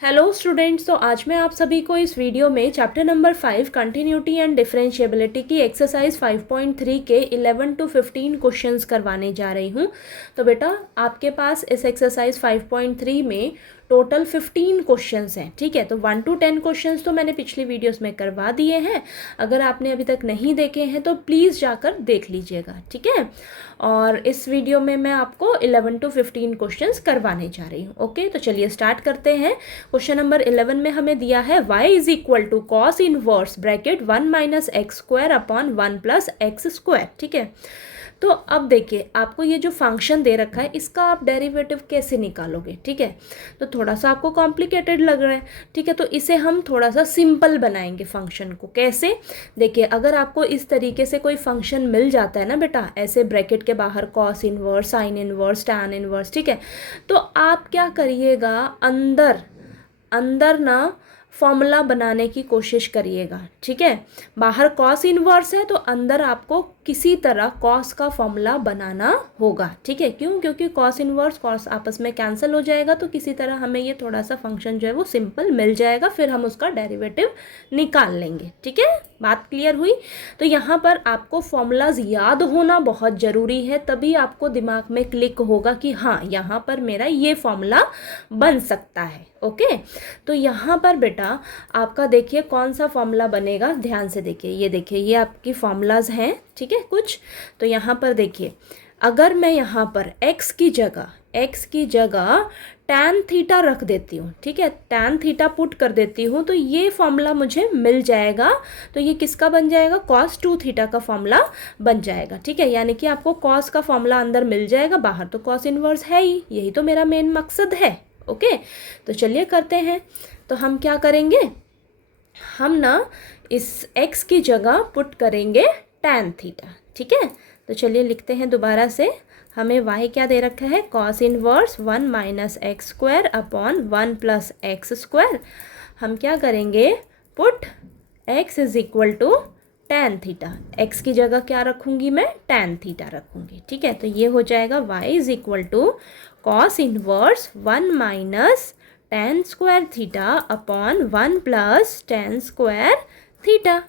Hello students, तो आज मैं आप सभी को इस वीडियो में chapter number 5 continuity and differentiability की एक्सरसाइज 5.3 के 11 to 15 क्वेश्चंस करवाने जा रही हूँ। तो बेटा आपके पास इस एक्सरसाइज 5.3 में टोटल 15 क्वेश्चंस हैं, ठीक है। तो 1 to 10 क्वेश्चंस तो मैंने पिछली वीडियोस में करवा दिए हैं। अगर आपने अभी तक नहीं देखे हैं तो प्लीज़ जाकर देख लीजिएगा, ठीक है। और इस वीडियो में मैं आपको 11 to 15 क्वेश्चंस करवाने जा रही हूँ। ओके, तो चलिए स्टार्ट करते हैं। क्वेश्चन नंबर 11 में हमें दिया है y is equal to cos inverse bracket 1 minus x square upon 1 plus x square, ठीक है। तो अब देखिए आपको ये जो फंक्शन दे रखा है इसका आप डेरिवेटिव कैसे निकालोगे, ठीक है। तो थोड़ा सा आपको कॉम्प्लिकेटेड लग रहा है, ठीक है। तो इसे हम थोड़ा सा सिंपल बनाएंगे फंक्शन को। कैसे? देखिए अगर आपको इस तरीके से कोई फंक्शन मिल जाता है ना बेटा, ऐसे ब्रैकेट के बाहर cos inverse, sine inverse, tan inverse, ठीक है। तो आप क्या करिएगा, अंदर ना फॉर्मूला बनाने की कोशिश करिएगा, ठीक है। बाहर कॉस इनवर्स है तो अंदर आपको किसी तरह कॉस का फॉर्मूला बनाना होगा, ठीक है। क्यों? क्योंकि कॉस इनवर्स कॉस आपस में कैंसिल हो जाएगा, तो किसी तरह हमें ये थोड़ा सा फंक्शन जो है वो सिंपल मिल जाएगा, फिर हम उसका डेरिवेटिव निकाल लेंगे, ठीक है। बात क्लियर हुई? तो यहाँ पर आपको फॉर्मूलाज याद होना बहुत ज़रूरी है, तभी आपको दिमाग में क्लिक होगा कि हाँ यहाँ पर मेरा ये फॉर्मूला बन सकता है। ओके, तो यहाँ पर बेटा आपका देखिए कौन सा फॉर्मूला बनेगा, ध्यान से देखिए। ये देखिए ये आपकी फॉर्मूलाज हैं, ठीक है कुछ। तो यहाँ पर देखिए अगर मैं यहाँ पर x की जगह tan थीटा रख देती हूँ, ठीक है, tan थीटा पुट कर देती हूँ, तो ये फॉर्मूला मुझे मिल जाएगा। तो ये किसका बन जाएगा? cos 2 थीटा का फॉर्मूला बन जाएगा, ठीक है। यानी कि आपको cos का फॉर्मूला अंदर मिल जाएगा, बाहर तो cos इनवर्स है ही, यही तो मेरा मेन मकसद है। ओके, तो चलिए करते हैं। तो हम क्या करेंगे, हम ना इस x की जगह पुट करेंगे tan थीटा, ठीक है। तो चलिए लिखते हैं दोबारा से। हमें y क्या दे रखा है? cos inverse 1 minus x square upon 1 plus x square. हम क्या करेंगे, put x is equal to tan theta. x की जगह क्या रखूँगी मैं? tan थीटा रखूँगी, ठीक है। तो ये हो जाएगा y is equal to cos inverse 1 minus tan square theta upon 1 plus tan square theta,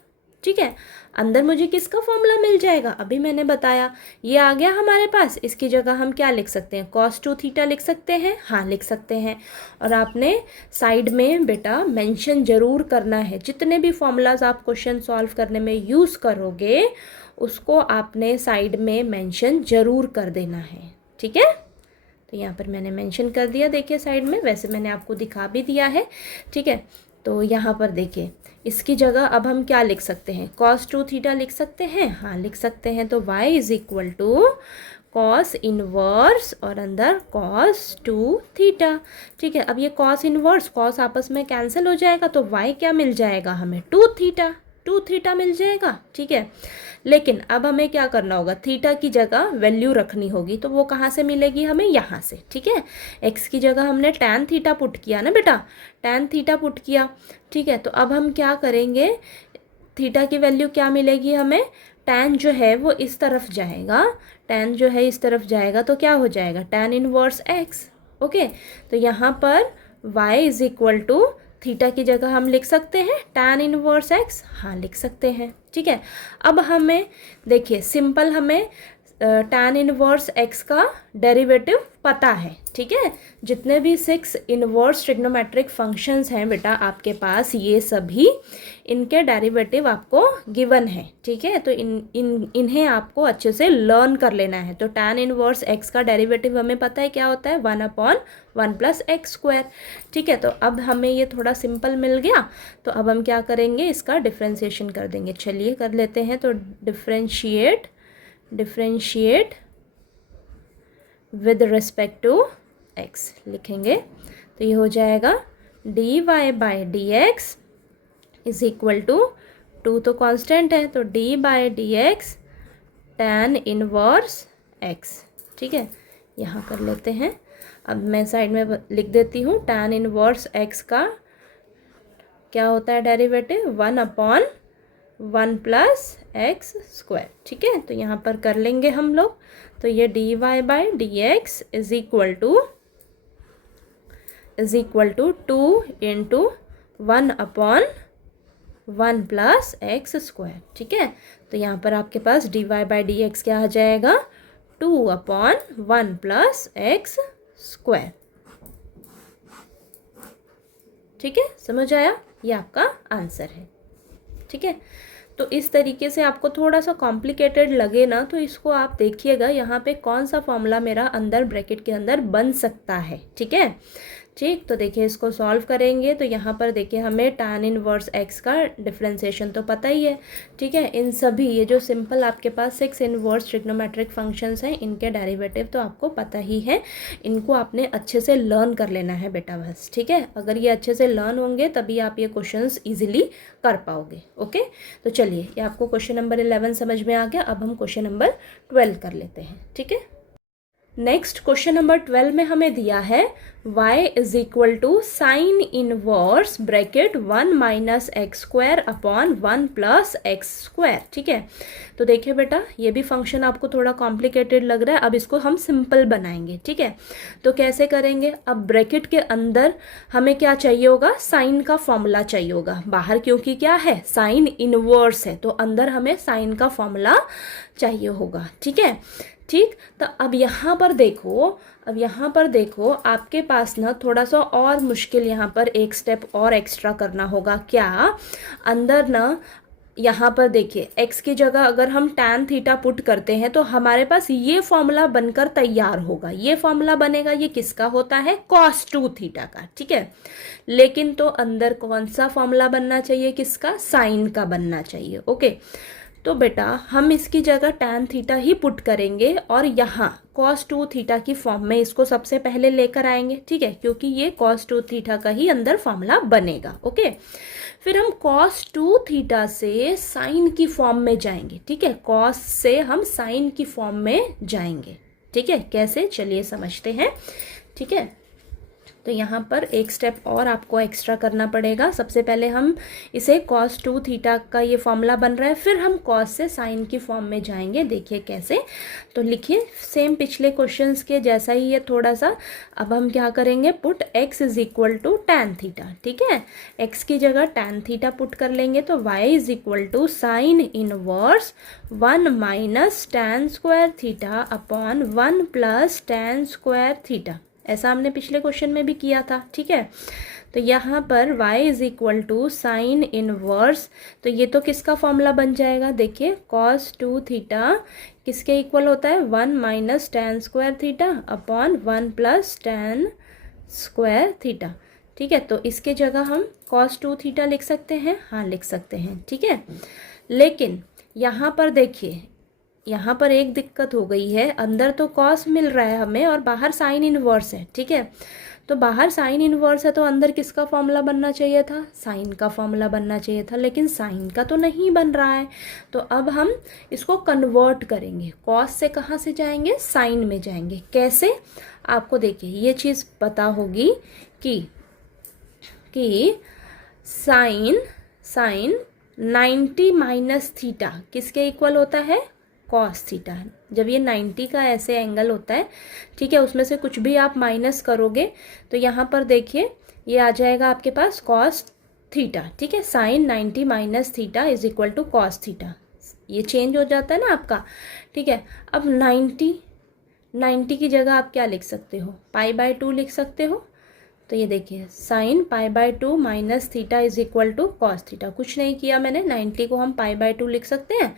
ठीक है। अंदर मुझे किसका फॉर्मूला मिल जाएगा? अभी मैंने बताया, ये आ गया हमारे पास। इसकी जगह हम क्या लिख सकते हैं? cos 2 थीटा लिख सकते हैं, हाँ लिख सकते हैं। और आपने साइड में बेटा मेंशन ज़रूर करना है, जितने भी फॉर्मूलाज आप क्वेश्चन सॉल्व करने में यूज़ करोगे उसको आपने साइड में मेंशन ज़रूर कर देना है, ठीक है। तो यहाँ पर मैंने मेंशन कर दिया, देखिए साइड में, वैसे मैंने आपको दिखा भी दिया है, ठीक है। तो यहाँ पर देखिए इसकी जगह अब हम क्या लिख सकते हैं? cos 2 थीटा लिख सकते हैं, हाँ लिख सकते हैं। तो y is equal to cos inverse और अंदर cos 2 थीटा, ठीक है। अब ये cos इनवर्स cos आपस में कैंसिल हो जाएगा, तो y क्या मिल जाएगा हमें? 2 थीटा मिल जाएगा, ठीक है। लेकिन अब हमें क्या करना होगा, थीटा की जगह वैल्यू रखनी होगी। तो वो कहाँ से मिलेगी हमें? यहाँ से, ठीक है। x की जगह हमने tan थीटा पुट किया ना बेटा, tan थीटा पुट किया, ठीक है। तो अब हम क्या करेंगे, थीटा की वैल्यू क्या मिलेगी हमें? tan जो है वो इस तरफ जाएगा, tan जो है इस तरफ जाएगा, तो क्या हो जाएगा? tan inverse x। ओके, तो यहाँ पर y is equal to theta की जगह हम लिख सकते हैं tan इनवर्स x, हाँ लिख सकते हैं, ठीक है। अब हमें देखिए सिंपल हमें tan इनवर्स x का डेरिवेटिव पता है, ठीक है। जितने भी 6 इनवर्स ट्रिग्नोमेट्रिक फंक्शंस हैं बेटा आपके पास, ये सभी इनके डेरिवेटिव आपको गिवन है, ठीक है। तो इन्हें आपको अच्छे से लर्न कर लेना है। तो tan इनवर्स x का डेरिवेटिव हमें पता है क्या होता है? 1 अपॉन 1 प्लस एक्स स्क्वायर, ठीक है। तो अब हमें ये थोड़ा सिंपल मिल गया, तो अब हम क्या करेंगे, इसका डिफ्रेंशिएशन कर देंगे। चलिए कर लेते हैं। तो differentiate with respect to x लिखेंगे। तो ये हो जाएगा dy by d x is equal to 2 तो कांस्टेंट है, तो d by d x tan inverse x, ठीक है। यहाँ कर लेते हैं। अब मैं साइड में लिख देती हूँ, टैन इनवर्स x का क्या होता है derivative? 1 upon 1 plus x square, ठीक है। तो यहाँ पर कर लेंगे हम लोग। तो ये dy by d x is equal to is equal to 2 into 1/1 plus x square. ठीक है, तो यहाँ पर आपके पास dy/dx क्या आ जाएगा, 2/1 प्लस एक्स स्क्वायर। ठीक है, समझ आया, ये आपका आंसर है। ठीक है, तो इस तरीके से आपको थोड़ा सा कॉम्प्लिकेटेड लगे ना, तो इसको आप देखिएगा यहाँ पे कौन सा फॉर्मूला मेरा अंदर ब्रैकेट के अंदर बन सकता है। ठीक है, ठीक, तो देखिए इसको सॉल्व करेंगे तो यहाँ पर देखिए हमें tan इनवर्स x का डिफरेंशिएशन तो पता ही है। ठीक है, इन सभी ये जो सिंपल आपके पास 6 इनवर्स ट्रिग्नोमेट्रिक फंक्शंस हैं, इनके डेरिवेटिव तो आपको पता ही है, इनको आपने अच्छे से लर्न कर लेना है बेटा बस। ठीक है, अगर ये अच्छे से लर्न होंगे तभी आप ये क्वेश्चंस इजीली कर पाओगे। ओके, तो चलिए ये आपको क्वेश्चन नंबर 11 समझ में आ गया। अब हम क्वेश्चन नंबर 12 कर लेते हैं। ठीक है, नेक्स्ट क्वेश्चन नंबर 12 में हमें दिया है y is equal to sine inverse bracket 1 minus x square upon 1 plus x square. ठीक है, तो देखिए बेटा ये भी फंक्शन आपको थोड़ा कॉम्प्लिकेटेड लग रहा है, अब इसको हम सिंपल बनाएंगे। ठीक है, तो कैसे करेंगे, अब ब्रैकेट के अंदर हमें क्या चाहिए होगा, साइन का फॉर्मूला चाहिए होगा। बाहर क्योंकि क्या है, साइन इनवर्स है, तो अंदर हमें साइन का फॉर्मूला चाहिए होगा। ठीक है, ठीक, तो अब यहाँ पर देखो आपके पास ना थोड़ा सा और मुश्किल यहाँ पर एक स्टेप और एक्स्ट्रा करना होगा। क्या, अंदर ना यहाँ पर देखिए x की जगह अगर हम tan थीटा पुट करते हैं तो हमारे पास ये फॉर्मूला बनकर तैयार होगा। ये फॉर्मूला बनेगा, ये किसका होता है, cos 2 थीटा का। ठीक है, लेकिन तो अंदर कौन सा फॉर्मूला बनना चाहिए, किसका, साइन का बनना चाहिए। ओके, तो बेटा हम इसकी जगह tan थीटा ही पुट करेंगे और यहाँ cos 2 थीटा की फॉर्म में इसको सबसे पहले लेकर आएंगे। ठीक है, क्योंकि ये cos 2 थीटा का ही अंदर फॉर्मूला बनेगा। ओके, फिर हम cos 2 थीटा से साइन की फॉर्म में जाएंगे। ठीक है, cos से हम साइन की फॉर्म में जाएंगे। ठीक है, कैसे, चलिए समझते हैं। ठीक है, तो यहाँ पर एक स्टेप और आपको एक्स्ट्रा करना पड़ेगा। सबसे पहले हम इसे cos 2 थीटा का ये फॉर्मूला बन रहा है, फिर हम cos से साइन की फॉर्म में जाएंगे। देखिए कैसे, तो लिखिए सेम पिछले क्वेश्चंस के जैसा ही है थोड़ा सा। अब हम क्या करेंगे, put x is equal to tan theta. ठीक है, x की जगह tan थीटा पुट कर लेंगे तो y is equal to sine inverse 1 minus tan square theta upon 1 plus tan square theta. ऐसा हमने पिछले क्वेश्चन में भी किया था। ठीक है, तो यहाँ पर y is equal to sine inverse, तो ये तो किसका फॉर्मूला बन जाएगा, देखिए cos 2 थीटा किसके इक्वल होता है, 1 minus tan square theta upon 1 plus tan square theta. ठीक है, तो इसके जगह हम cos 2 थीटा लिख सकते हैं, हाँ लिख सकते हैं। ठीक है, लेकिन यहाँ पर देखिए यहाँ पर एक दिक्कत हो गई है, अंदर तो cos मिल रहा है हमें और बाहर साइन इनवर्स है। ठीक है, तो बाहर साइन इनवर्स है तो अंदर किसका फॉर्मूला बनना चाहिए था, साइन का फॉर्मूला बनना चाहिए था, लेकिन साइन का तो नहीं बन रहा है। तो अब हम इसको कन्वर्ट करेंगे, cos से कहाँ से जाएंगे, साइन में जाएंगे। कैसे, आपको देखिए ये चीज़ पता होगी कि साइन 90 माइनस थीटा किसके इक्वल होता है, cos थीटा। जब ये 90 का ऐसे एंगल होता है, ठीक है, उसमें से कुछ भी आप माइनस करोगे तो यहाँ पर देखिए ये आ जाएगा आपके पास cos थीटा। ठीक है, sine 90 minus theta is equal to cos theta, ये चेंज हो जाता है ना आपका। ठीक है, अब 90 की जगह आप क्या लिख सकते हो, π/2 लिख सकते हो। तो ये देखिए sine π/2 minus theta is equal to cos theta, कुछ नहीं किया मैंने, 90 को हम π/2 लिख सकते हैं,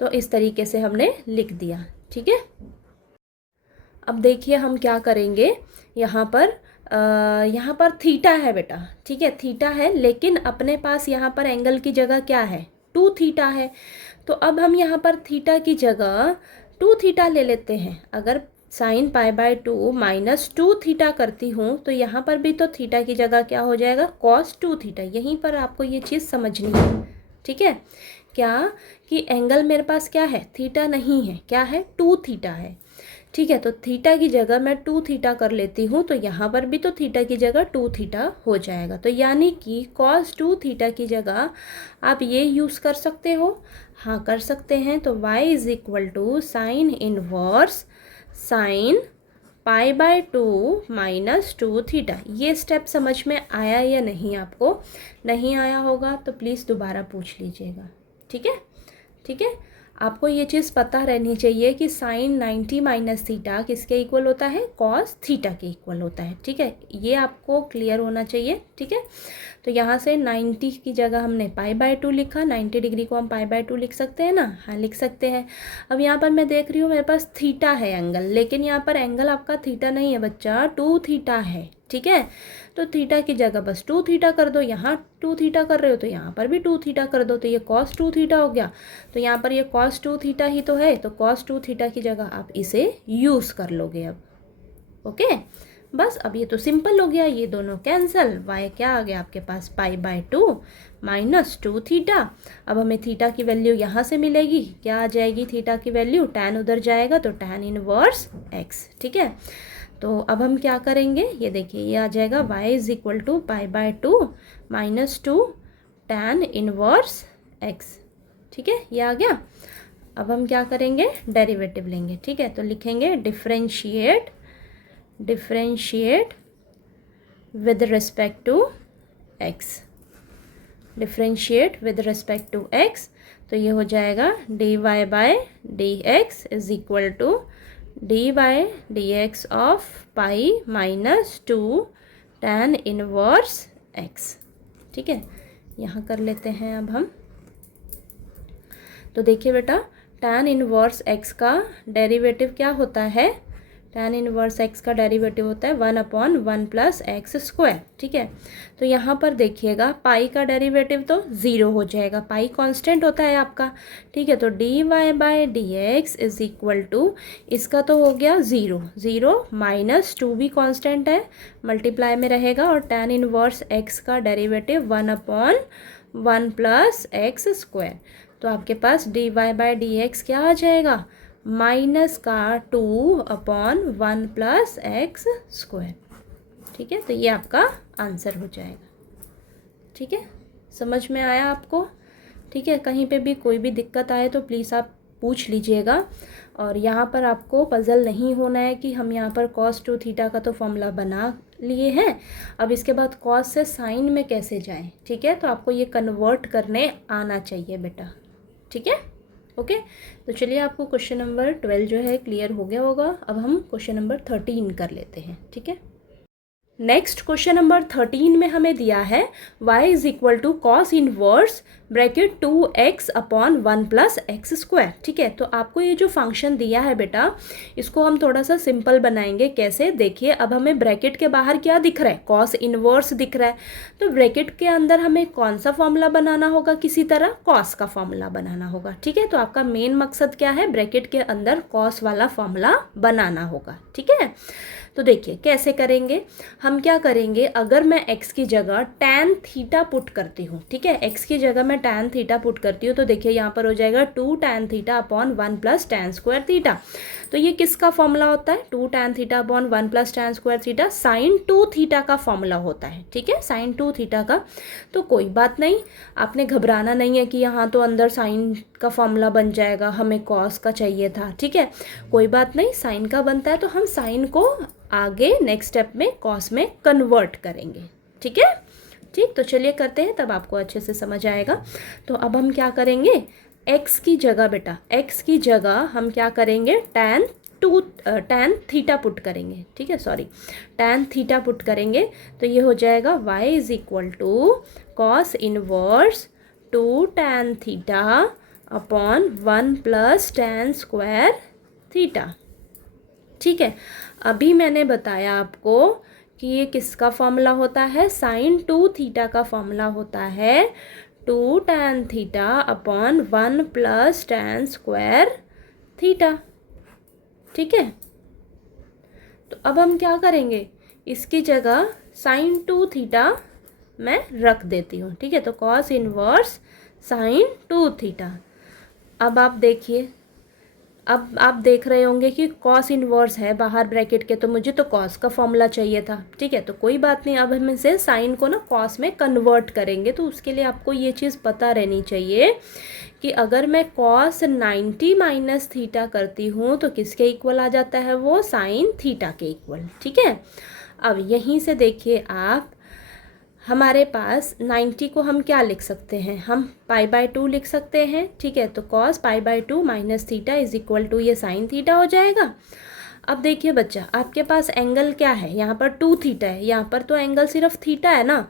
तो इस तरीके से हमने लिख दिया। ठीक है, अब देखिए हम क्या करेंगे, यहाँ पर थीटा है बेटा। ठीक है, थीटा है, लेकिन अपने पास यहाँ पर एंगल की जगह क्या है, 2 थीटा है। तो अब हम यहाँ पर थीटा की जगह 2 थीटा ले लेते हैं। अगर साइन π/2 माइनस 2 थीटा करती हूँ तो यहाँ पर भी तो थीटा की जगह क्या हो जाएगा, cos 2 थीटा। यहीं पर आपको ये चीज़ समझनी है। ठीक है, क्या कि एंगल मेरे पास क्या है, थीटा नहीं है, क्या है, 2 थीटा है। ठीक है, तो थीटा की जगह मैं 2 थीटा कर लेती हूँ, तो यहाँ पर भी तो थीटा की जगह 2 थीटा हो जाएगा। तो यानी कि cos 2 थीटा की जगह आप ये यूज़ कर सकते हो, हाँ कर सकते हैं। तो y is equal to sine inverse sine π/2 minus 2 theta. ये स्टेप समझ में आया या नहीं आपको? नहीं आया होगा तो प्लीज़ दोबारा पूछ लीजिएगा, ठीक है? ठीक है, आपको ये चीज़ पता रहनी चाहिए कि साइन 90 माइनस थीटा किसके इक्वल होता है? कॉस थीटा के इक्वल होता है, ठीक है? ये आपको क्लियर होना चाहिए, ठीक है? तो यहाँ से 90 की जगह हमने π/2 लिखा, 90 डिग्री को हम π/2 लिख सकते हैं ना? हाँ, लिख सकते हैं। अब यहाँ पर मैं देख रही हूँ मेरे पास थीटा है एंगल, लेकिन यहाँ पर एंगल आपका थीटा नहीं है बच्चा, 2 थीटा है, ठीक है? तो थीटा की जगह बस 2 थीटा कर दो, यहाँ 2 थीटा कर रहे हो तो यहाँ पर भी 2 थीटा कर दो, तो ये cos 2 थीटा हो गया। तो यहाँ पर ये cos 2 थीटा ही तो है, तो cos 2 थीटा की जगह आप इसे यूज़ कर लोगे अब, ओके? बस अब ये तो सिंपल हो गया, ये दोनों कैंसिल, y क्या आ गया आपके पास? π/2 माइनस 2 थीटा। अब हमें थीटा की वैल्यू यहाँ से मिलेगी, क्या आ जाएगी थीटा की वैल्यू? tan उधर जाएगा तो tan इनवर्स x, ठीक है? तो अब हम क्या करेंगे, ये देखिए ये आ जाएगा y is equal to π/2 minus 2 tan inverse x, ठीक है? ये आ गया। अब हम क्या करेंगे? डेरिवेटिव लेंगे, ठीक है? तो लिखेंगे differentiate with respect to x, differentiate with respect to x। तो ये हो जाएगा dy/dx is equal to dy/dx of pi minus 2 tan inverse x, ठीक है? यहाँ कर लेते हैं अब हम। तो देखिए बेटा, tan इनवर्स x का डेरिवेटिव क्या होता है? tan इनवर्स x का डेरिवेटिव होता है 1/1 प्लस एक्स स्क्वायर, ठीक है? तो यहाँ पर देखिएगा पाई का डेरिवेटिव तो ज़ीरो हो जाएगा, पाई कांस्टेंट होता है आपका, ठीक है? तो dy/dx इज इक्वल टू, इसका तो हो गया ज़ीरो, ज़ीरो माइनस 2 भी कांस्टेंट है, मल्टीप्लाई में रहेगा, और tan इनवर्स x का डेरिवेटिव 1/1 प्लस एक्स स्क्वायर। तो आपके पास dy/dx क्या आ जाएगा? माइनस का 2/1 प्लस एक्स स्क्वायर, ठीक है? तो ये आपका आंसर हो जाएगा, ठीक है? समझ में आया आपको? ठीक है, कहीं पे भी कोई भी दिक्कत आए तो प्लीज़ आप पूछ लीजिएगा। और यहाँ पर आपको पज़ल नहीं होना है कि हम यहाँ पर cos 2 थीटा का तो फॉर्मूला बना लिए हैं, अब इसके बाद cos से साइन में कैसे जाएं, ठीक है? तो आपको ये कन्वर्ट करने आना चाहिए बेटा, ठीक है? ओके, तो चलिए आपको क्वेश्चन नंबर 12 जो है क्लियर हो गया होगा। अब हम क्वेश्चन नंबर 13 कर लेते हैं, ठीक है? नेक्स्ट क्वेश्चन नंबर 13 में हमें दिया है y is equal to cos inverse bracket 2x/1 plus x square, ठीक है? तो आपको ये जो फंक्शन दिया है बेटा, इसको हम थोड़ा सा सिंपल बनाएंगे। कैसे? देखिए, अब हमें ब्रैकेट के बाहर क्या दिख रहा है? कॉस इनवर्स दिख रहा है। तो ब्रैकेट के अंदर हमें कौन सा फॉर्मूला बनाना होगा? किसी तरह कॉस का फॉर्मूला बनाना होगा, ठीक है? तो आपका मेन मकसद क्या है? ब्रैकेट के अंदर कॉस वाला फॉर्मूला बनाना होगा, ठीक है? तो देखिए कैसे करेंगे। हम क्या करेंगे, अगर मैं x की जगह tan थीटा पुट करती हूँ, ठीक है? x की जगह मैं tan थीटा पुट करती हूँ, तो देखिए यहाँ पर हो जाएगा 2 tan theta upon 1 plus tan square theta. तो ये किसका फॉर्मूला होता है? 2 tan theta upon 1 plus tan square theta sine 2 theta का फॉर्मूला होता है, ठीक है? साइन 2 थीटा का। तो कोई बात नहीं, आपने घबराना नहीं है कि यहाँ तो अंदर साइन का फॉर्मूला बन जाएगा, हमें कॉस का चाहिए था, ठीक है? कोई बात नहीं, साइन का बनता है तो हम साइन को आगे नेक्स्ट स्टेप में कॉस में कन्वर्ट करेंगे, ठीक है? ठीक, तो चलिए करते हैं, तब आपको अच्छे से समझ आएगा। तो अब हम क्या करेंगे, x की जगह बेटा, x की जगह हम क्या करेंगे, tan थीटा पुट करेंगे, ठीक है? सॉरी, tan थीटा पुट करेंगे। तो ये हो जाएगा y is equal to cos inverse 2 tan theta upon 1 plus tan square theta, ठीक है? अभी मैंने बताया आपको कि ये किसका फॉर्मूला होता है? साइन 2 थीटा का फॉर्मूला होता है 2 tan theta upon 1 plus tan square theta, ठीक है? तो अब हम क्या करेंगे, इसकी जगह साइन 2 थीटा मैं रख देती हूँ, ठीक है? तो कॉस इनवर्स साइन 2 थीटा। अब आप देखिए, अब आप देख रहे होंगे कि कॉस इन्वर्स है बाहर ब्रैकेट के, तो मुझे तो कॉस का फॉर्मूला चाहिए था। ठीक है, तो कोई बात नहीं, अब हम इसे साइन को ना कॉस में कन्वर्ट करेंगे। तो उसके लिए आपको ये चीज़ पता रहनी चाहिए कि अगर मैं कॉस 90 माइनस थीटा करती हूँ तो किसके इक्वल आ जाता है वो, साइन थीटा के इक्वल। ठीक है, अब यहीं से देखिए आप, हमारे पास 90 को हम क्या लिख सकते हैं, हम π/2 लिख सकते हैं। ठीक है, तो cos π/2 minus theta is equal to ये साइन थीटा हो जाएगा। अब देखिए बच्चा, आपके पास एंगल क्या है, यहाँ पर 2 थीटा है, यहाँ पर तो एंगल सिर्फ थीटा है ना,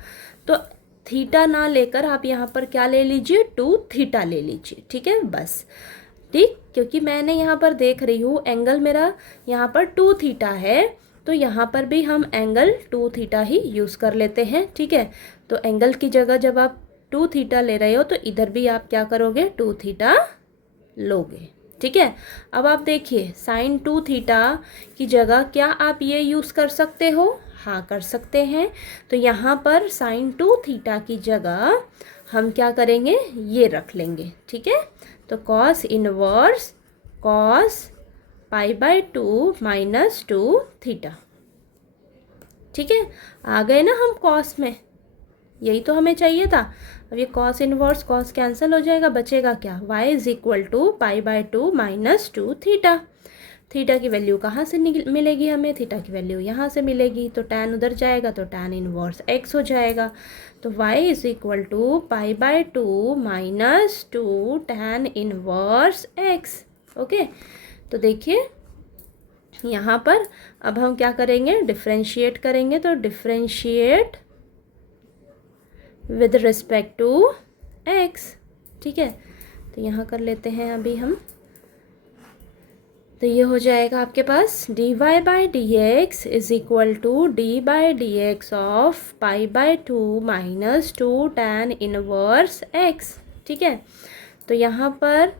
तो थीटा ना लेकर आप यहाँ पर क्या ले लीजिए, 2 थीटा ले लीजिए। ठीक है, बस ठीक, क्योंकि मैंने यहाँ पर देख रही हूँ एंगल मेरा यहाँ पर 2 थीटा है, तो यहाँ पर भी हम एंगल 2 थीटा ही यूज़ कर लेते हैं। ठीक है, तो एंगल की जगह जब आप 2 थीटा ले रहे हो तो इधर भी आप क्या करोगे, 2 थीटा लोगे। ठीक है, अब आप देखिए साइन 2 थीटा की जगह क्या आप ये यूज़ कर सकते हो, हाँ कर सकते हैं। तो यहाँ पर साइन 2 थीटा की जगह हम क्या करेंगे, ये रख लेंगे। ठीक है, तो cos inverse cos π/2 minus 2 theta. ठीक है, आ गए ना हम कॉस में, यही तो हमें चाहिए था। अब ये कॉस इनवर्स कॉस कैंसिल हो जाएगा, बचेगा क्या, y is equal to π/2 minus 2 theta. Theta की वैल्यू कहाँ से मिलेगी हमें, थीटा की वैल्यू यहाँ से मिलेगी, तो tan उधर जाएगा तो tan इनवर्स x हो जाएगा। तो y is equal to π/2 minus 2 tan inverse x। Okay, तो देखिए यहाँ पर अब हम क्या करेंगे, डिफ्रेंशिएट करेंगे। तो differentiate with respect to x। ठीक है, तो यहाँ कर लेते हैं अभी हम, तो ये हो जाएगा आपके पास dy/dx is equal to d/dx of π/2 minus 2 tan inverse x। ठीक है, तो यहाँ पर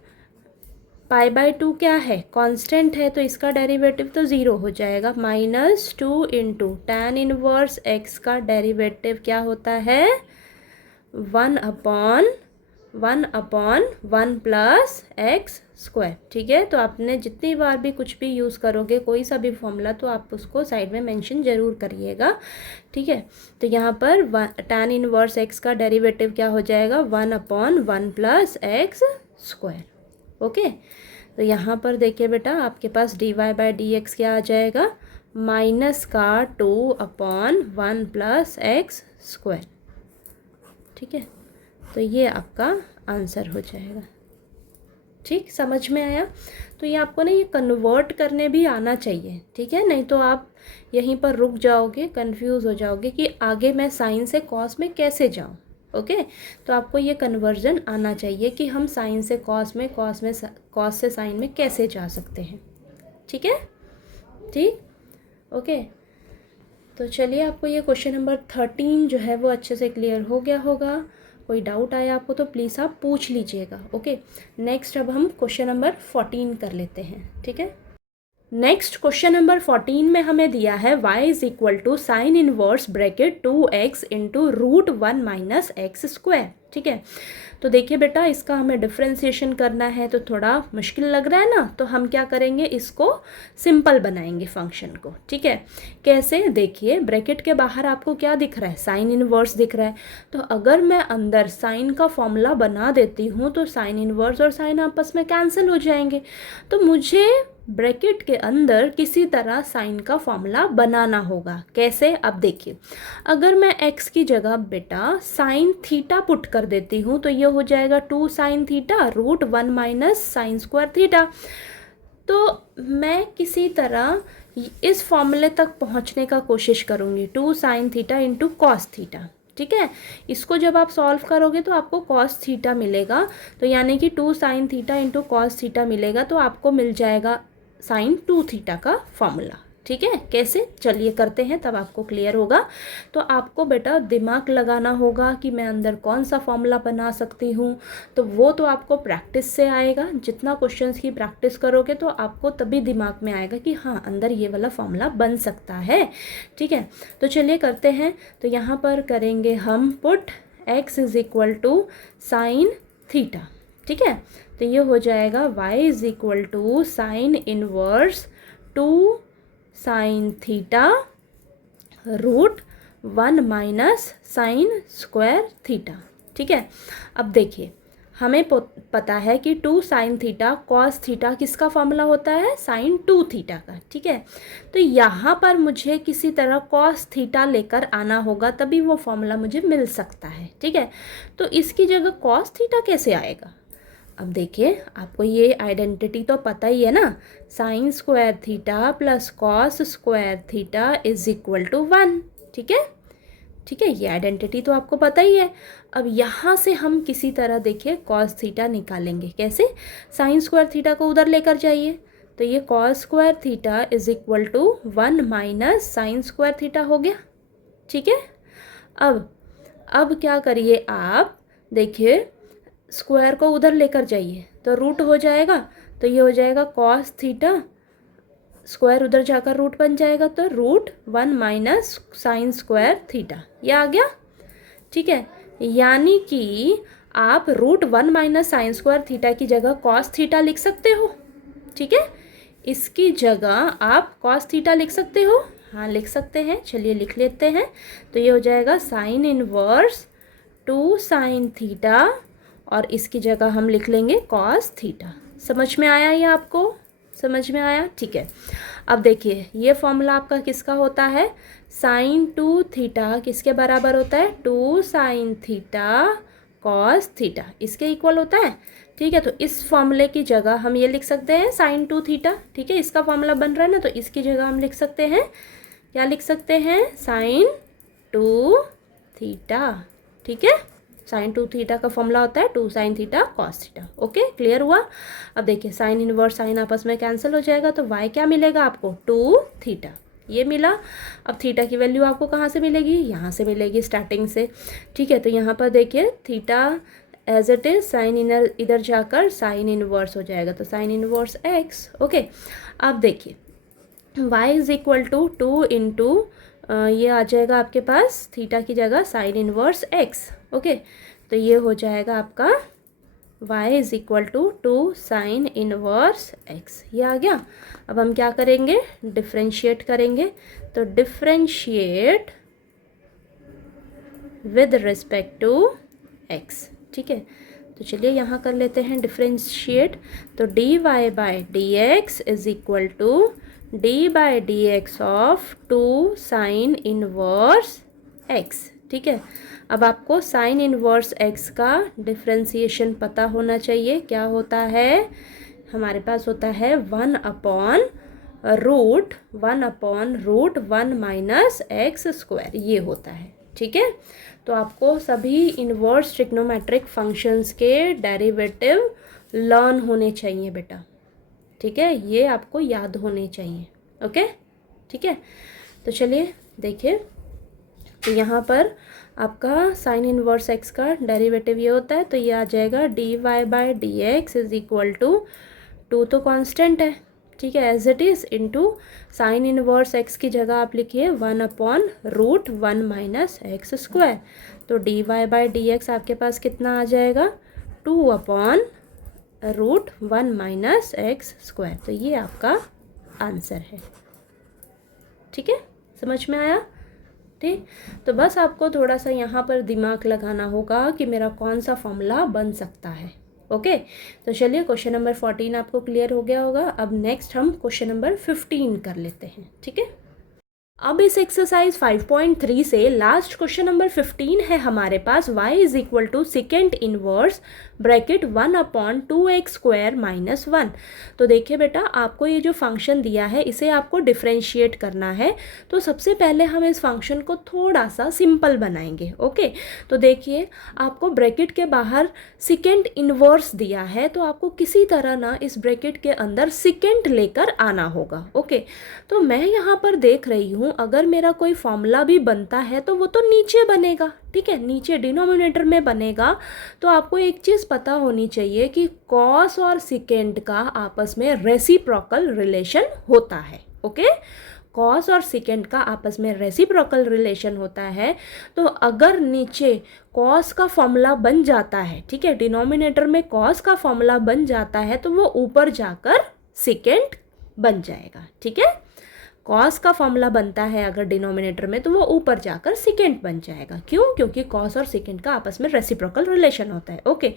π/2 क्या है, कांस्टेंट है, तो इसका डेरिवेटिव तो ज़ीरो हो जाएगा। -2 इंटू tan इनवर्स x का डेरिवेटिव क्या होता है, 1/1 प्लस एक्स स्क्वायर। ठीक है, तो आपने जितनी बार भी कुछ भी यूज़ करोगे कोई सा भी फॉर्मूला, तो आप उसको साइड में मेंशन ज़रूर करिएगा। ठीक है, तो यहाँ पर tan इनवर्स x का डेरिवेटिव क्या हो जाएगा, 1/1 प्लस एक्स स्क्वायर। ओके, तो यहाँ पर देखिए बेटा आपके पास dy/dx क्या आ जाएगा, माइनस का 2/1 प्लस एक्स स्क्वायर। ठीक है, तो ये आपका आंसर हो जाएगा। ठीक, समझ में आया। तो ये आपको ना ये कन्वर्ट करने भी आना चाहिए। ठीक है, नहीं तो आप यहीं पर रुक जाओगे, कंफ्यूज हो जाओगे कि आगे मैं साइन से कॉस में कैसे जाऊँ। ओके, तो आपको ये कन्वर्जन आना चाहिए कि हम साइन से कॉस में कॉस से साइन में कैसे जा सकते हैं। ठीक है, ठीक, ओके। तो चलिए, आपको ये क्वेश्चन नंबर 13 जो है वो अच्छे से क्लियर हो गया होगा। कोई डाउट आया आपको तो प्लीज़ आप पूछ लीजिएगा। ओके, नेक्स्ट अब हम क्वेश्चन नंबर 14 कर लेते हैं। ठीक है, नेक्स्ट क्वेश्चन नंबर 14 में हमें दिया है y is equal to sine inverse bracket 2x into √1 minus x square. ठीक है, तो देखिए बेटा इसका हमें डिफ्रेंसिएशन करना है, तो थोड़ा मुश्किल लग रहा है ना, तो हम क्या करेंगे, इसको सिंपल बनाएंगे फंक्शन को। ठीक है, कैसे, देखिए ब्रैकेट के बाहर आपको क्या दिख रहा है, साइन इनवर्स दिख रहा है। तो अगर मैं अंदर साइन का फॉर्मूला बना देती हूँ तो साइन इनवर्स और साइन आपस में कैंसिल हो जाएंगे। तो मुझे ब्रैकेट के अंदर किसी तरह साइन का फॉर्मूला बनाना होगा। कैसे, अब देखिए, अगर मैं x की जगह बेटा साइन थीटा पुट कर देती हूँ तो ये हो जाएगा 2 sine theta √1 minus sine square theta. तो मैं किसी तरह इस फॉर्मूले तक पहुँचने का कोशिश करूँगी, 2 sine theta into cos theta. ठीक है, इसको जब आप सॉल्व करोगे तो आपको कॉस थीटा मिलेगा, तो यानी कि 2 sine theta into cos theta मिलेगा, तो आपको मिल जाएगा साइन 2 थीटा का फॉर्मूला। ठीक है, कैसे, चलिए करते हैं, तब आपको क्लियर होगा। तो आपको बेटा दिमाग लगाना होगा कि मैं अंदर कौन सा फॉर्मूला बना सकती हूँ, तो वो तो आपको प्रैक्टिस से आएगा। जितना क्वेश्चंस की प्रैक्टिस करोगे तो आपको तभी दिमाग में आएगा कि हाँ अंदर ये वाला फॉर्मूला बन सकता है। ठीक है, तो चलिए करते हैं। तो यहाँ पर करेंगे हम put x is equal to sine theta. ठीक है। तो ये हो जाएगा y is equal to sine inverse 2 sine theta root 1 minus sine square theta. ठीक है। अब देखिए हमें पता है कि 2 साइन थीटा कॉस थीटा किसका फॉर्मूला होता है, साइन 2 थीटा का। ठीक है। तो यहाँ पर मुझे किसी तरह कॉस थीटा लेकर आना होगा, तभी वो फॉर्मूला मुझे मिल सकता है। ठीक है। तो इसकी जगह कॉस थीटा कैसे आएगा। अब देखिए आपको ये आइडेंटिटी तो पता ही है ना, sine square theta plus cos square theta is equal to 1। ठीक है। ठीक है, ये आइडेंटिटी तो आपको पता ही है। अब यहाँ से हम किसी तरह देखिए कॉस थीटा निकालेंगे। कैसे, साइन स्क्वायर थीटा को उधर लेकर जाइए, तो ये cos square theta is equal to 1 minus sine square theta हो गया। ठीक है। अब क्या करिए आप, देखिए स्क्वायर को उधर लेकर जाइए तो रूट हो जाएगा, तो ये हो जाएगा कॉस थीटा, स्क्वायर उधर जाकर रूट बन जाएगा, तो root 1 minus sine square theta, ये आ गया। ठीक है। यानी कि आप root 1 minus sine square theta की जगह कॉस थीटा लिख सकते हो। ठीक है। इसकी जगह आप कॉस थीटा लिख सकते हो। हाँ लिख सकते हैं, चलिए लिख लेते हैं। तो ये हो जाएगा साइन इनवर्स 2 साइन थीटा और इसकी जगह हम लिख लेंगे कॉस थीटा। समझ में आया ये आपको, समझ में आया। ठीक है। अब देखिए ये फॉर्मूला आपका किसका होता है, साइन 2 थीटा किसके बराबर होता है, 2 साइन थीटा कॉस थीटा, इसके इक्वल होता है। ठीक है। तो इस फॉर्मूले की जगह हम ये लिख सकते हैं साइन 2 थीटा। ठीक है, इसका फॉर्मूला बन रहा है ना, तो इसकी जगह हम लिख सकते हैं, क्या लिख सकते हैं, साइन 2 थीटा। ठीक है, साइन 2 थीटा का फॉर्मूला होता है 2 sine theta cos theta. Okay, clear हुआ। अब देखिए साइन इनवर्स साइन आपस में कैंसिल हो जाएगा, तो y क्या मिलेगा आपको, 2 थीटा, ये मिला। अब थीटा की वैल्यू आपको कहाँ से मिलेगी, यहाँ से मिलेगी स्टार्टिंग से। ठीक है। तो यहाँ पर देखिए theta as it is, sine इधर जाकर साइन इनवर्स हो जाएगा, तो साइन इनवर्स x। ओके। अब देखिए y is equal to 2 into ये आ जाएगा आपके पास थीटा की जगह साइन इनवर्स x। ओके। तो ये हो जाएगा आपका y is equal to 2 sine inverse x, ये आ गया। अब हम क्या करेंगे, डिफ्रेंशिएट करेंगे, तो differentiate with respect to x। ठीक है। तो चलिए यहाँ कर लेते हैं डिफ्रेंशिएट, तो dy by dx is equal to d by d x of 2 sine inverse x। ठीक है। अब आपको साइन इनवर्स x का डिफ्रेंसिएशन पता होना चाहिए। क्या होता है, हमारे पास होता है 1 upon root 1 minus x square, ये होता है। ठीक है। तो आपको सभी इनवर्स ट्रिग्नोमेट्रिक फंक्शंस के डेरिवेटिव लर्न होने चाहिए बेटा। ठीक है, ये आपको याद होने चाहिए। ओके। ठीक है। तो चलिए देखिए, तो यहाँ पर आपका साइन इनवर्स x का डेरिवेटिव ये होता है, तो ये आ जाएगा dy by d x is equal to 2 तो कांस्टेंट है। ठीक है, as it is, into sine inverse x की जगह आप लिखिए 1 upon root 1 minus x square, तो dy बाय डी एक्स आपके पास कितना आ जाएगा, 2 upon root 1 minus x square. तो ये आपका आंसर है। ठीक है, समझ में आया। ठीक, तो बस आपको थोड़ा सा यहाँ पर दिमाग लगाना होगा कि मेरा कौन सा फॉर्मूला बन सकता है। ओके। तो चलिए क्वेश्चन नंबर 14 आपको क्लियर हो गया होगा। अब नेक्स्ट हम क्वेश्चन नंबर 15 कर लेते हैं। ठीक है। अब इस एक्सरसाइज 5.3 से लास्ट क्वेश्चन नंबर 15 है हमारे पास, y is equal to second inverse bracket 1 upon 2x square minus 1। तो देखिए बेटा, आपको ये जो फंक्शन दिया है इसे आपको डिफ्रेंशिएट करना है। तो सबसे पहले हम इस फंक्शन को थोड़ा सा सिंपल बनाएंगे। ओके। तो देखिए आपको ब्रैकेट के बाहर सेकेंड इनवर्स दिया है, तो आपको किसी तरह ना इस ब्रैकेट के अंदर सेकेंड लेकर आना होगा। ओके। तो मैं यहाँ पर देख रही हूँ, अगर मेरा कोई फॉर्मूला भी बनता है तो वो तो नीचे बनेगा। ठीक है, नीचे डिनोमिनेटर में बनेगा। तो आपको एक चीज़ पता होनी चाहिए कि कॉस और सेकेंड का आपस में रेसिप्रोकल रिलेशन होता है। ओके, कॉस और सेकेंड का आपस में रेसिप्रोकल रिलेशन होता है, तो अगर नीचे कॉस का फॉर्मूला बन जाता है, ठीक है, डिनोमिनेटर में कॉस का फॉर्मूला बन जाता है, तो वो ऊपर जाकर सेकेंड बन जाएगा, ठीक है। कॉस का फॉर्मूला बनता है अगर डिनोमिनेटर में, तो वो ऊपर जाकर सेकेंड बन जाएगा। क्यों? क्योंकि कॉस और सेकेंड का आपस में रेसिप्रोकल रिलेशन होता है। ओके,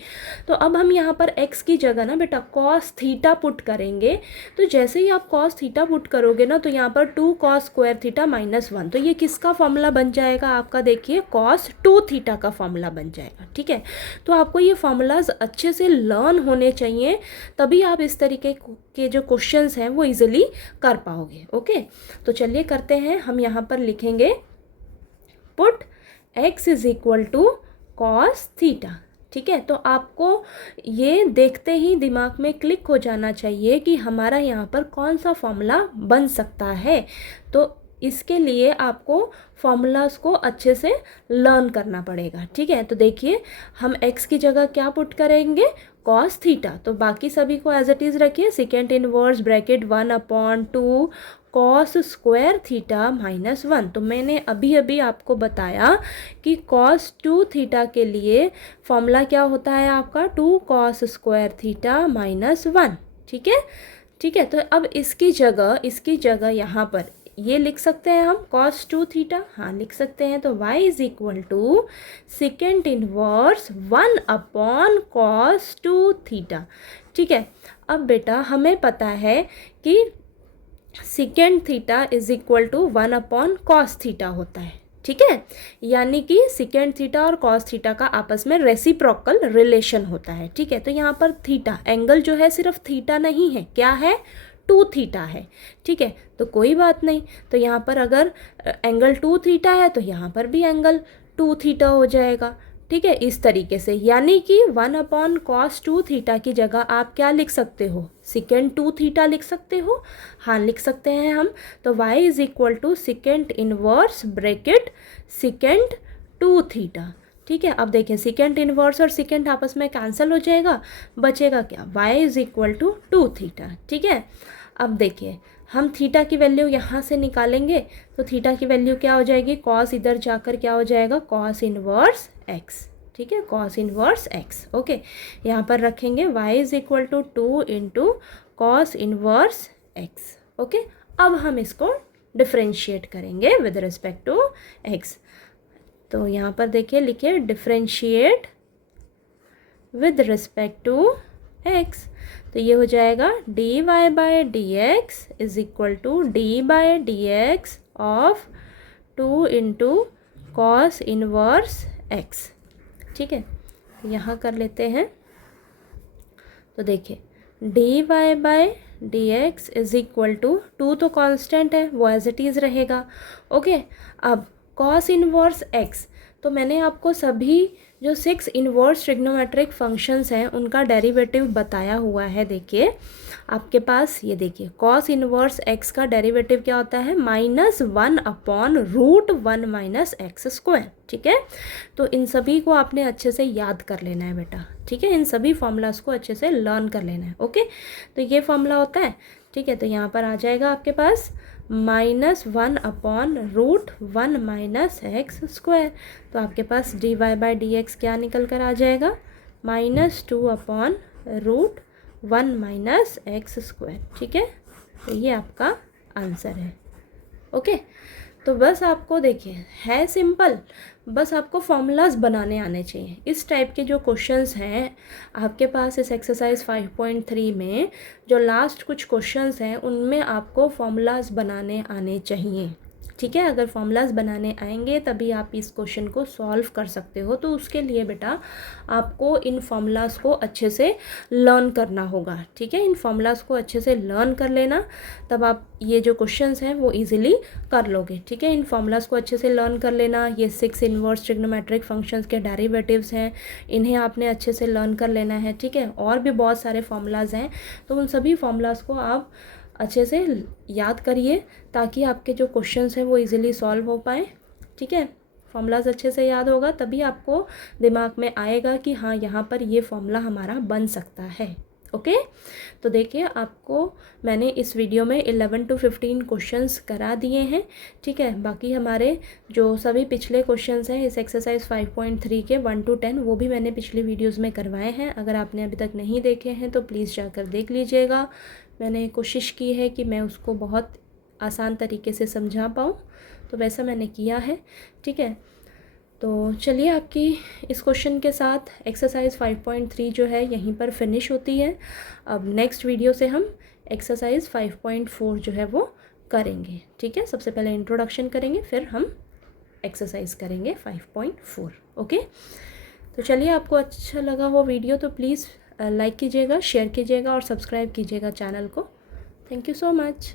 तो अब हम यहाँ पर एक्स की जगह ना बेटा कॉस थीटा पुट करेंगे। तो जैसे ही आप कॉस थीटा पुट करोगे ना, तो यहाँ पर 2 cos स्क्वायर थीटा -1, तो ये किसका फॉर्मूला बन जाएगा आपका? देखिए कॉस 2 थीटा का फॉर्मूला बन जाएगा, ठीक है। तो आपको ये फॉर्मूलाज अच्छे से लर्न होने चाहिए, तभी आप इस तरीके के जो क्वेश्चंस हैं वो इजीली कर पाओगे। ओके, तो चलिए करते हैं। हम यहाँ पर लिखेंगे put x is equal to cos theta, ठीक है। तो आपको ये देखते ही दिमाग में क्लिक हो जाना चाहिए कि हमारा यहाँ पर कौन सा फॉर्मूला बन सकता है। तो इसके लिए आपको फॉर्मूलाज को अच्छे से लर्न करना पड़ेगा, ठीक है। तो देखिए हम x की जगह क्या पुट करेंगे? Cos theta. तो बाकी सभी को एज इट इज़ रखिए, second inverse bracket 1/2 cos square theta -1। तो मैंने अभी अभी आपको बताया कि कॉस 2 थीटा के लिए फॉर्मूला क्या होता है आपका? 2 cos स्क्वायर थीटा -1, ठीक है। ठीक है, तो अब इसकी जगह यहाँ पर ये लिख सकते हैं हम cos 2 थीटा, हाँ लिख सकते हैं। तो y is equal to second inverse 1/cos 2 theta, ठीक है। अब बेटा हमें पता है कि second theta is equal to 1/cos theta होता है, ठीक है। यानी कि सेकेंड थीटा और कॉस थीटा का आपस में रेसिप्रोकल रिलेशन होता है, ठीक है। तो यहाँ पर थीटा एंगल जो है सिर्फ थीटा नहीं है, क्या है? 2 थीटा है, ठीक है। तो कोई बात नहीं, तो यहाँ पर अगर एंगल 2 थीटा है तो यहाँ पर भी एंगल 2 थीटा हो जाएगा, ठीक है। इस तरीके से यानी कि 1/cos 2 थीटा की जगह आप क्या लिख सकते हो? सेकेंड 2 थीटा लिख सकते हो, हाँ लिख सकते हैं हम। तो y is equal to second inverse bracket second 2 theta, ठीक है। अब देखिए सेकेंड इनवर्स और सेकेंड आपस में कैंसिल हो जाएगा, बचेगा क्या? y is equal to 2 theta, ठीक है। अब देखिए हम थीटा की वैल्यू यहाँ से निकालेंगे, तो थीटा की वैल्यू क्या हो जाएगी? कॉस इधर जाकर क्या हो जाएगा? कॉस इनवर्स x, ठीक है, कॉस इनवर्स x। ओके, यहाँ पर रखेंगे y is equal to 2 into cos inverse x। Okay, अब हम इसको डिफ्रेंशिएट करेंगे विद रिस्पेक्ट टू x। तो यहाँ पर देखिए लिखिए differentiate with respect to x। तो ये हो जाएगा dy by d x is equal to d by d x of 2 into cos inverse x, ठीक है। यहाँ कर लेते हैं। तो देखिए dy by d x is equal to 2 तो कांस्टेंट है, वो एज इट इज़ रहेगा। ओके, अब कॉस इनवर्स x, तो मैंने आपको सभी जो 6 इनवर्स ट्रिग्नोमेट्रिक फंक्शंस हैं उनका डेरिवेटिव बताया हुआ है। देखिए आपके पास ये देखिए कॉस इनवर्स x का डेरिवेटिव क्या होता है? -1/√1 - x², ठीक है। तो इन सभी को आपने अच्छे से याद कर लेना है बेटा, ठीक है। इन सभी फॉर्मूलाज को अच्छे से लर्न कर लेना है। ओके, तो ये फॉर्मूला होता है, ठीक है। तो यहाँ पर आ जाएगा आपके पास -1/√1 - x²। तो आपके पास dy बाय डी एक्स क्या निकल कर आ जाएगा? -2/√1 - x², ठीक है। तो ये आपका आंसर है। ओके, तो बस आपको देखिए है सिंपल, बस आपको फॉर्मूलाज बनाने आने चाहिए। इस टाइप के जो क्वेश्चंस हैं आपके पास इस एक्सरसाइज 5.3 में जो लास्ट कुछ क्वेश्चंस हैं उनमें आपको फॉर्मूलाज बनाने आने चाहिए, ठीक है। अगर फॉर्मूलाज बनाने आएंगे तभी आप इस क्वेश्चन को सॉल्व कर सकते हो। तो उसके लिए बेटा आपको इन फॉर्मूलाज को अच्छे से लर्न करना होगा, ठीक है। इन फॉर्मूलाज को अच्छे से लर्न कर लेना, तब आप ये जो क्वेश्चंस हैं वो इजीली कर लोगे, ठीक है। इन फॉर्मूलाज को अच्छे से लर्न कर लेना। ये 6 इनवर्स ट्रिग्नोमेट्रिक फंक्शंस के डेरिवेटिव्स हैं, इन्हें आपने अच्छे से लर्न कर लेना है, ठीक है। और भी बहुत सारे फॉर्मूलाज हैं, तो उन सभी फॉर्मूलाज को आप अच्छे से याद करिए ताकि आपके जो क्वेश्चंस हैं वो इजीली सॉल्व हो पाए, ठीक है। फॉर्मूलाज अच्छे से याद होगा तभी आपको दिमाग में आएगा कि हाँ यहाँ पर ये फॉर्मूला हमारा बन सकता है। ओके। तो देखिए आपको मैंने इस वीडियो में 11 to 15 क्वेश्चंस करा दिए हैं, ठीक है। बाकी हमारे जो सभी पिछले क्वेश्चंस हैं इस एक्सरसाइज 5.3 के 1 to 10 वो भी मैंने पिछली वीडियोस में करवाए हैं। अगर आपने अभी तक नहीं देखे हैं तो प्लीज़ जाकर देख लीजिएगा। मैंने कोशिश की है कि मैं उसको बहुत आसान तरीके से समझा पाऊँ, तो वैसा मैंने किया है, ठीक है। तो चलिए आपकी इस क्वेश्चन के साथ एक्सरसाइज 5.3 जो है यहीं पर फिनिश होती है। अब नेक्स्ट वीडियो से हम एक्सरसाइज 5.4 जो है वो करेंगे, ठीक है। सबसे पहले इंट्रोडक्शन करेंगे, फिर हम एक्सरसाइज करेंगे 5.4। ओके। तो चलिए आपको अच्छा लगा हो वीडियो तो प्लीज़ लाइक कीजिएगा, शेयर कीजिएगा और सब्सक्राइब कीजिएगा चैनल को। Thank you so much.